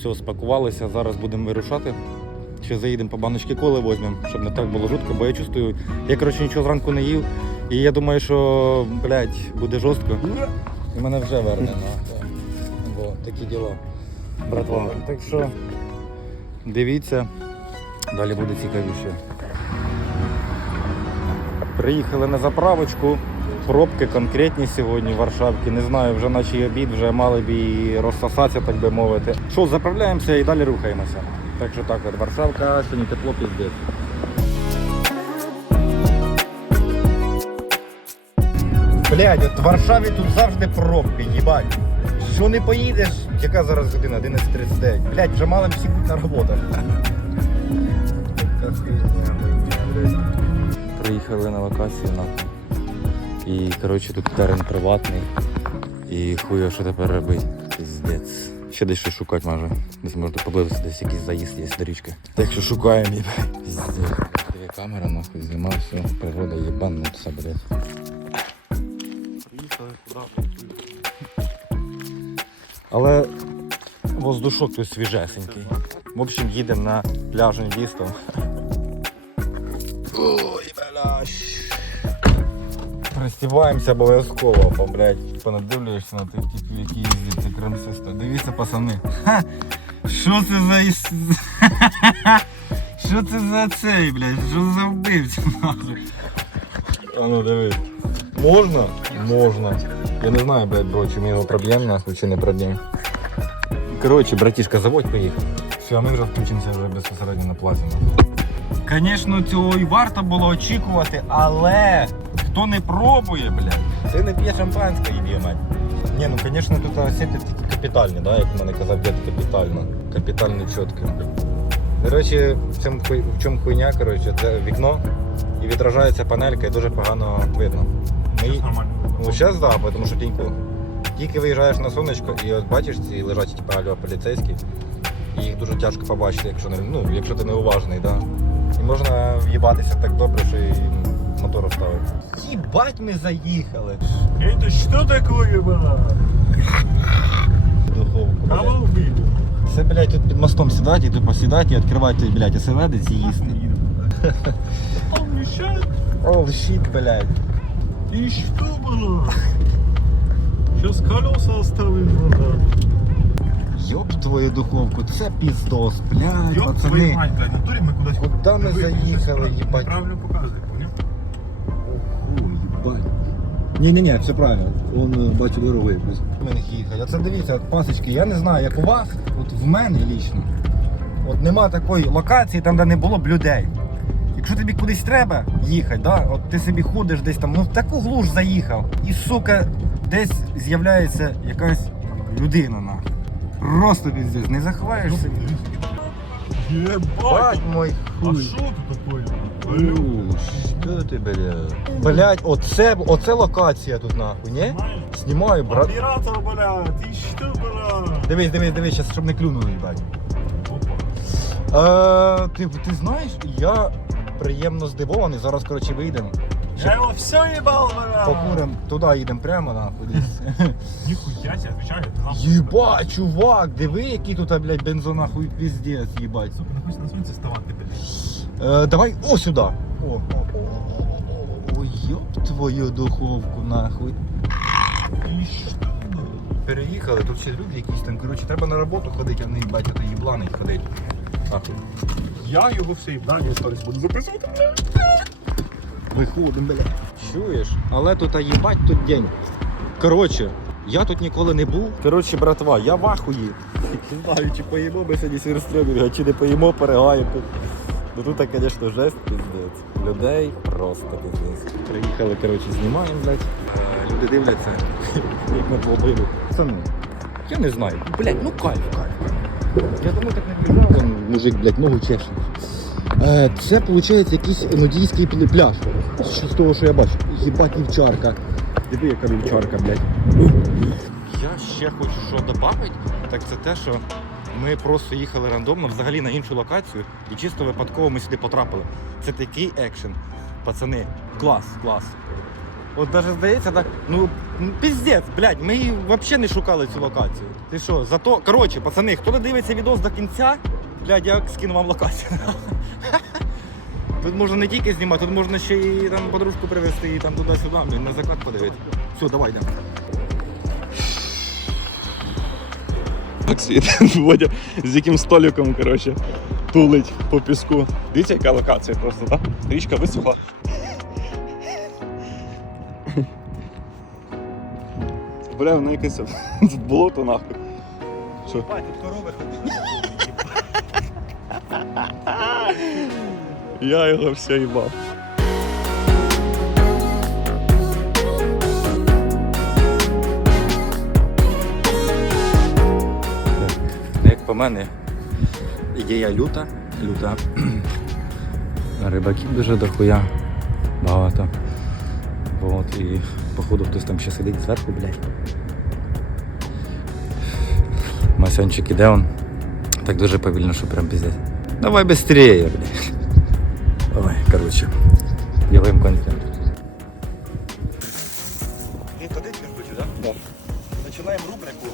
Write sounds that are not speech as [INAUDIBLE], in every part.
все, спакувалися. Зараз будемо вирушати. Ще заїдемо по баночки коли візьмемо, щоб не так було жутко, бо я чувствую, я коротше нічого зранку не їв. І я думаю, що блядь, буде жорстко. І мене вже верне на бо такі діла. Братва. Так що дивіться, далі буде цікавіше. Приїхали на заправочку. Пробки конкретні сьогодні в Варшавці. Не знаю, вже наче обід, вже мали б і розсосатися, так би мовити. Що, заправляємося і далі рухаємося. Так що так, от Варшавка, сьогодні тепло піздець. Блять, от в Варшаві тут завжди пробки, їбать. Що не поїдеш, яка зараз година? 11.39. Блять, вже мали всі бути на роботах. Приїхали на локацію на. І коротше тут терен приватний. І хуя що тепер робити. Піздець. Ще десь щось шукати може. Десь можна поблизитися, десь якийсь заїзд є до річки. Так що шукаємо їбать. Піздець. Дві камера, нахуй, знімав, все, природа єбанна все, блядь. Приїхали куди? Але воздушок тут свіжесенький. В общем, їдемо на пляж інвістом. Ой, бля пристібаємося обов'язково, бо блядь, понадивлюєшся на тих типів, які їздять, ці кремсисто. Дивіться, пацани. Ха! Що це за іс- [LAUGHS] Що це за цей, блядь? Що за вбивця нахуй? А ну диви. Можна? Можна. Я не знаю, блядь, бро, чи ми його проб'ємо нахуй, чи не проб'ємо. Коротше, братішка, заводь поїхав. Все, а ми вже включимося вже безпосередньо на плазі. Звісно, цього і варто було очікувати, але Хто не пробує, блядь, це не п'є шампанське, іди, мать. Ні, ну звісно, тут осети такі капітальні, да, як в мене казав, дід капітально. Капітально чітко. Коротше, в чому хуйня, коротше, це вікно і відражається панелька і дуже погано видно. Ми... Ну, зараз так, да, тому що тіньку. Тільки виїжджаєш на сонечко і от бачиш ці лежать типу, альо поліцейські. І їх дуже тяжко побачити, якщо не ну, якщо ти неуважний, да. І можна в'їбатися так добре, що і мотор оставить. Їбать ми заїхали. Это что такое было? Духовку. Кого блядь. убили? Це, блядь, тут під мостом сідати, і тупо сідати і відкривати, блядь, оселедець і їсти. Он мешает? О, щит, блядь. И что было? Сейчас колеса оставим надо. Йоп твою духовку, це піздос, блядь, Ёб твою пацани. мать, блядь, в натуре мы куда-то... Куда мы заехали, ебать? Правильно показывай, Ні-ні-ні, все правильно. Он е, бачу дорогу якусь. А це дивіться, пасочки, я не знаю, як у вас, от в мене лічно. От нема такої локації, там де не було б людей. Якщо тобі кудись треба їхати, да? от ти собі ходиш десь там, ну в таку глуш заїхав. І сука, десь з'являється якась людина. на. Просто піздець, не заховаєш собі. Єбать мой хуй. А що тут такое? Алло. Що ти, бля? Блять, оце, оце локація тут нахуй, ні? Знаешь? Знімаю, брат. Оператор, бля, ты что, бля? Дивись, дивись, дивись, щас, щоб не клюнули, блядь. Опа. Е, ти, ти знаєш, я приємно здивований. Зараз, коротше, вийдемо. Я его все ебал, бля! Покуримо, туди їдемо прямо нахуй. десь. [LAUGHS] Нихуя себе, отвечаю, это Єбать, чувак, диви, який тут, блядь, бензо нахуй піздець, їбать. Сука, нахуй на солнце вставать, ты, блядь. Е, давай о сюди. О, о, о, о, о, о, йоп твою духовку нахуй. Переїхали, тут всі люди якісь там, коротше, треба на роботу ходити, а не їбать, а то їбланить ходить. Я його все їбав, я сторіс буду записувати. Виходимо, бля. Чуєш? Але тут а їбать тут день. Коротше, я тут ніколи не був. Коротше, братва, я в ахуї. Не знаю, чи поїмо ми сьогодні сірстрибінга, чи не поїмо, перегаємо. Ну тут, звісно, жесть піздець. Людей просто піздець. Приїхали, коротше, знімаємо, блядь. Е, люди дивляться, як ми долбили. Пацани, я не знаю. Блядь, ну кайф, кайф. Я думаю, так не приїжджав. Там мужик, блядь, ногу чеше. Е, це, виходить, якийсь нудійський пляж. Що з того, що я бачу. Їбать вівчарка. Диви, яка вівчарка, блядь. Я ще хочу що додати, так це те, що ми просто їхали рандомно взагалі на іншу локацію і чисто випадково ми сюди потрапили. Це такий екшен. Пацани, клас, клас. От навіть здається, так, ну піздець, блядь, ми взагалі не шукали цю локацію. Ти що, зато. Коротше, пацани, хто не дивиться відос до кінця, блядь, я скину вам локацію. [LAUGHS] Тут можна не тільки знімати, тут можна ще і там подружку привезти, і там туди-сюди, на заклад подивитися. Все, давай йдемо. таксі, [LAUGHS] Водя з яким століком коротше, тулить по піску. Дивіться, яка локація просто, так? Річка висохла. Бля, вона якесь [LAUGHS] в болото нахуй. Що? Бать, корови ходить. Я його все їбав. по мене ідея люта, люта. [CLEARS THROAT] Рибаків дуже дохуя багато. От, І походу хтось там ще сидить зверху, блядь. Масянчик іде он. Так дуже повільно, що прям піздець. Давай быстрее, блядь. Ой, короче. Делаем контент. И туди да? Да. Начинаем рубрику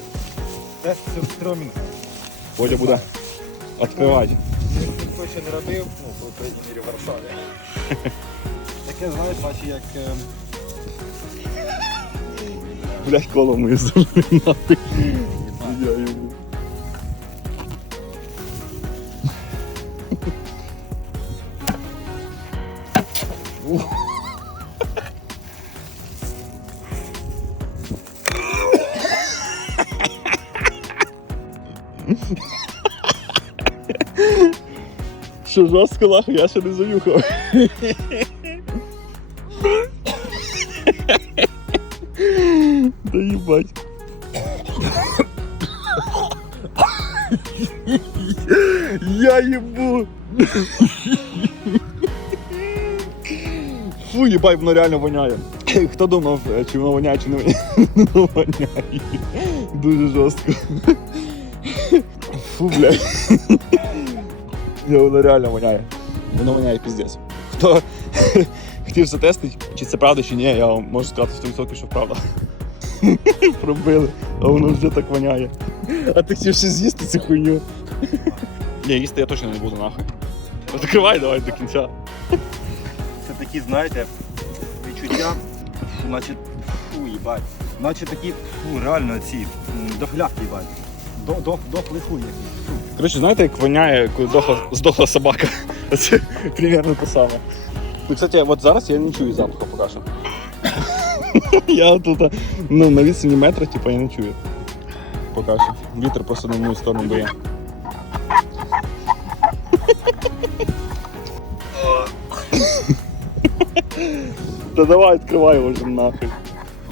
«Тест стрёминг». Потім буде відкривати. Ніхто не робив, ну, по крайній мірі в Варшаві. [LAUGHS] Таке, знаєш, наче як... Е, Блять, коло мою зелений що жорстко лаху я ще не заюхав. Да їбать. Я їбу. Фу, їбай, воно реально воняє. Хто думав, е, чи воно воняє, чи не воняє. Ну, Дуже жорстко. Фу, блядь. [LAUGHS] Ні, воно реально воняє. Воно воняє піздець. Хто [LAUGHS] хотів затестити, чи це правда, чи ні, я вам можу сказати 100%, що правда. [LAUGHS] Пробили, а воно вже так воняє. А ти хотів ще з'їсти цю хуйню. Ні, їсти я точно не буду нахуй. Закривай давай до кінця. Це такі, знаєте, відчуття, що наче фу, їбать. Наче такі фу, реально ці догляд їбать. До, до, до, до якийсь. Фу. Коротше, знаєте, як воняє, коли дохла, здохла собака. [LAUGHS] Це примерно те саме. Ну, кстати, от зараз я не чую запаху поки що. [LAUGHS] я тут е, ну, на відстані метра, типу, я не чую. Поки що. Вітер просто на мою сторону дує. [LAUGHS] Та давай відкривай його вже нахуй.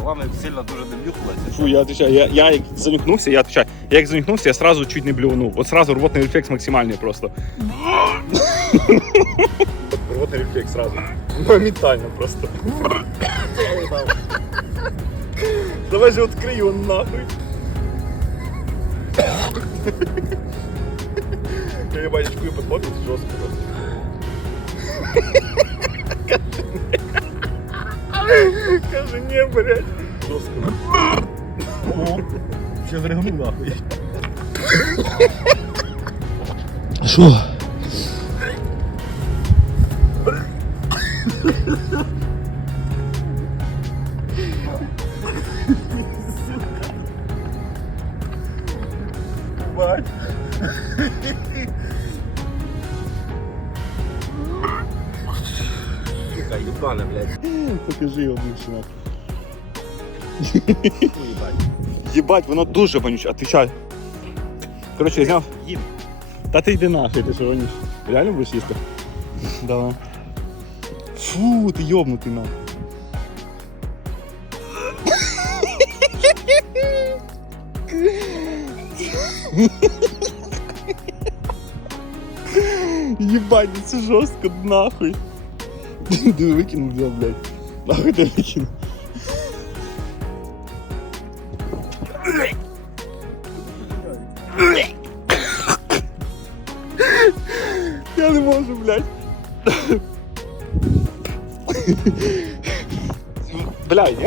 вами сильно дуже не внюхалася. Фу, я отвечаю, я, я як замікнувся, я отвечаю. Я як замікнувся, я сразу чуть не блювнув. От сразу рвотний рефлекс максимальний просто. рвотний рефлекс сразу. Моментально просто. Давай же открий его нахуй. Я ебанечку и подпопил жестко просто. Скажи не, блядь. О, ще зригнув нахуй. Що? Бать. Сука, Покажи его лучше, нахуй. Єбать, воно дуже вонюче, а ти чай. Коротше, я зняв. Їм. Та ти йди нахуй, ти що вонюче. Реально будеш їсти? Давай. Фу, ти йобнутий нахуй. Ебать, ну це жорстко, нахуй. Диви викинув, блядь. Нахуй ти викинув.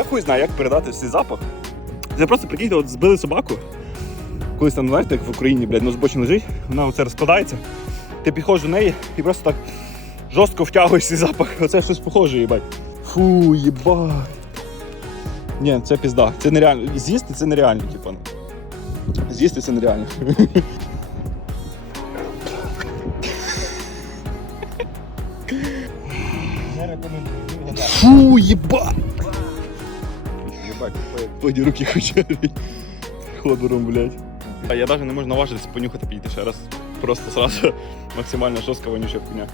хуй знаю, як передати свій запах. Це просто прикиньте, от збили собаку. Колись там, знаєте, як в Україні, блядь, ну збочі лежить, вона оце розкладається. Ти підходиш до неї і просто так жорстко втягуєш цей запах. Оце щось похоже, їбать. Фу, єба. Ні, це пізда. Це нереально. З'їсти це нереально, типу. Ну. З'їсти це нереально. Фу, їбать! Єбать, Пойди руки хочуть. Ходором, блядь. А я навіть не можу наважитися понюхати підійти ще раз. Просто сразу [LAUGHS] максимально жорстко вонюча хуйня.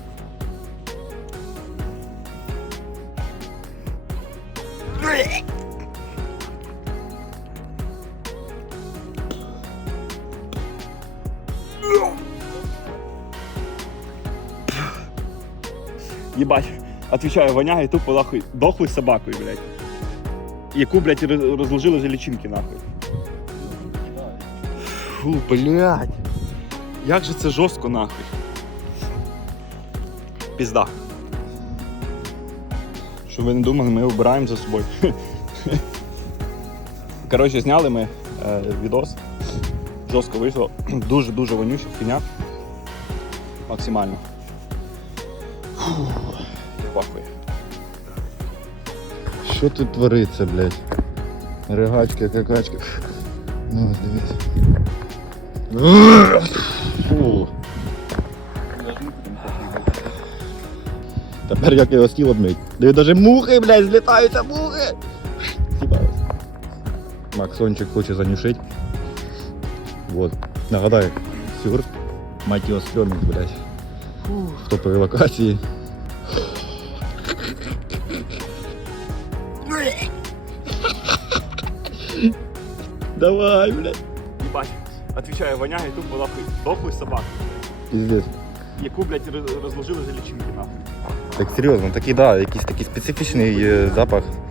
Єбать, отвечаю, воняє тупо нахуй дохлою собакою, блядь. яку, блядь, розложили за лічинки, нахуй. Фу, блядь. Як же це жорстко, нахуй. Пізда. Що ви не думали, ми обираємо за собою. [LAUGHS] Коротше, зняли ми е, відос. Жорстко вийшло. [CLEARS THROAT] Дуже-дуже вонюча хуйня. Максимально. Фух, пахує. Що тут твориться, блядь? Ригачка, какачка. Ну ось дивіться. Тепер як його стіл обмить. Диви, даже мухи, блядь, злітаються мухи! Сібалось. Максончик хоче занюшить. Вот. Нагадаю, сюр. Мать його стрьомник, блядь. В топовій локації. Давай, блядь. Ебать. Отвечаю, воняє тупо лапи. Дохлый собак. Пиздец. Яку, блядь, розложили за лічинки нахуй. Так серйозно, такий, да, якийсь такий специфічний е, запах.